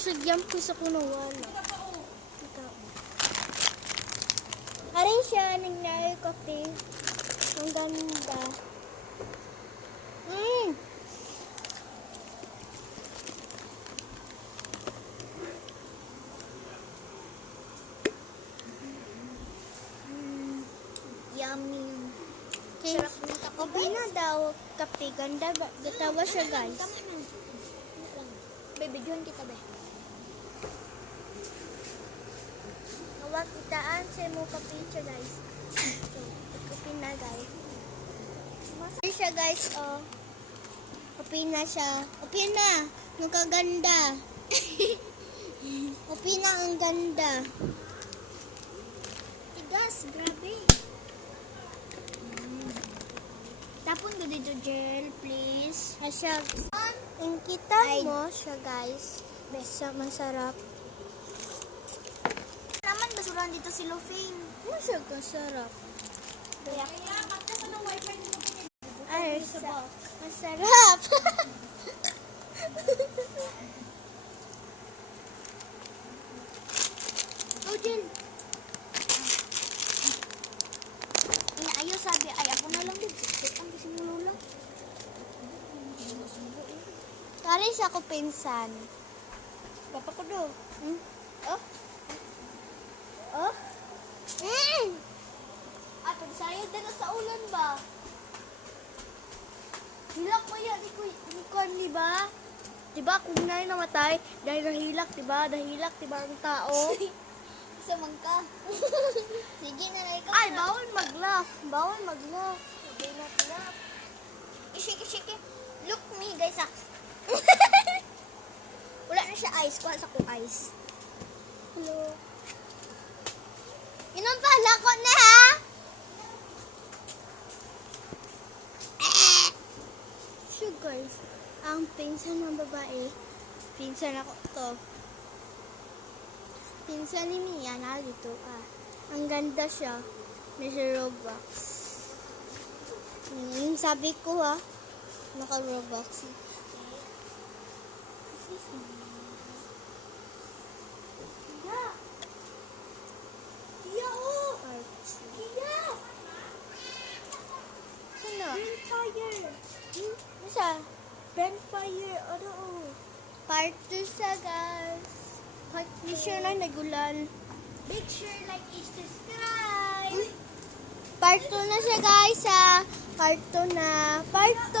Isagyam ko sa kunawala. Aray siya, nangyari kape. Ang ganda. Yummy. Okay. Kape na daw. Kape. Ganda ba? Gatawa siya, guys. Bibidyohan kita, be. Nawag kitaan sa mo kape siya, guys. Okay. Kape na, guys. Masaya siya, guys. Oh. Kape na siya. Kape na. Yung kaganda. Kape na ang ganda. Tigas. Grabe. Tapon ko dito gel, please. Siya. Yung kita mo siya, guys. Besa, masarap. Naman, basurahan dito si Lofing. Ano siya kasarap? Ay, masarap. Oh, gel. Ayaw sabi, ay ako na lang din. Ang kasi mo lola. Karis ako pinsan. Papa ko do. Oh? Oh? At pagsayod na sa ulan ba? Hilak mo yan. Ikon, di ba? Di ba kung na namatay, dahil nahilak, di ba? Nahilak, di ba ang tao? Isa man ka. Sige na lang ikaw. Ay, bawal mag-laugh. Bawal mag-laugh. Do not laugh. Ishake. Look me, guys. Wala na siya ice. Kuha sa kong ice. Hello. Inom pala ko na, ha? So, guys. Ang pinsan ng babae. Pinsan ako to. Pinsan ni Mia, narito ka. Ang ganda siya. May Robux. Yung sabi ko, ha. Naka-Robux. Tia, oh! Tia! Sino? Bonfire. Masa? Bonfire. Ano? Part 2 sa, guys. Make sure na nagulan. Make sure like and subscribe. Part 2 na siya, guys, ha. Part 2 na. Part 2.